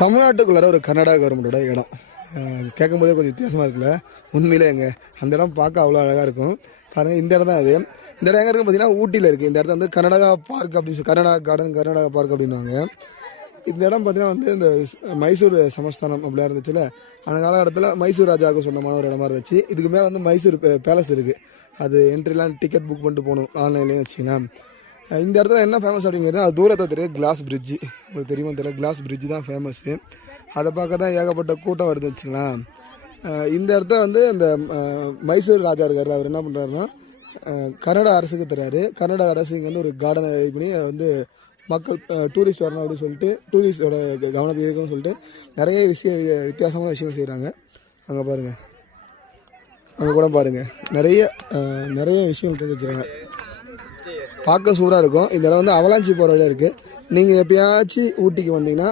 தமிழ்நாட்டுக்குள்ளார ஒரு கர்நாடகா கவர்மெண்ட்டோட இடம். கேட்கும்போதே கொஞ்சம் வித்தியாசமாக இருக்குல்ல. உண்மையிலே அந்த இடம் பார்க்க அவ்வளோ அழகாக இருக்கும். பாருங்கள், இந்த இடம் தான் அது. இந்த இடம் எங்கே இருக்குன்னு பார்த்தீங்கன்னா ஊட்டியில் இருக்குது. இந்த இடத்த வந்து கர்நாடகா பார்க் அப்படின்னு சொல்லி, கர்நாடகா கார்டன், கர்நாடகா பார்க் அப்படின்வாங்க. இந்த இடம் பார்த்தீங்கன்னா வந்து இந்த மைசூர் சமஸ்தானம் அப்படிலாம் இருந்துச்சுல, அந்த காலகட்டத்தில் மைசூர் ராஜாவுக்கு சொந்தமான ஒரு இடமா இருந்துச்சு. இதுக்கு மேலே வந்து மைசூர் பேலஸ் இருக்குது. அது என்ட்ரிலாம் டிக்கெட் புக் பண்ணிட்டு போகணும், ஆன்லைன்லேயும் வச்சிங்கன்னா. இந்த இடத்துல என்ன ஃபேமஸ் அப்படிங்கிறது, அது தூரத்தை தெரியும் கிளாஸ் பிரிட்ஜு. உங்களுக்கு தெரியுமா தெரியல, கிளாஸ் பிரிட்ஜு தான் ஃபேமஸ்ஸு. அதை பார்க்க தான் ஏகப்பட்ட கூட்டம் வருது வச்சுங்களா. இந்த இடத்த வந்து அந்த மைசூர் ராஜா இருக்கார், அவர் என்ன பண்ணுறாருன்னா கன்னட அரசுக்கு தர்றாரு. கன்னட அரசு இங்கே வந்து ஒரு கார்டனை இது பண்ணி வந்து மக்கள் டூரிஸ்ட் வரணும் அப்படின்னு சொல்லிட்டு, டூரிஸ்டோட கவனத்தை இருக்குன்னு சொல்லிட்டு நிறைய வித்தியாசமான விஷயங்கள் செய்கிறாங்க. அங்கே பாருங்கள், அங்கே கூட பாருங்கள், நிறைய விஷயங்கள் தெரிஞ்சு வச்சுருக்காங்க. பார்க்க சூடாக இருக்கும். இந்த இடம் வந்து அவலாஞ்சி போகிற வழியாக இருக்குது. நீங்கள் எப்பயாச்சும் ஊட்டிக்கு வந்தீங்கன்னா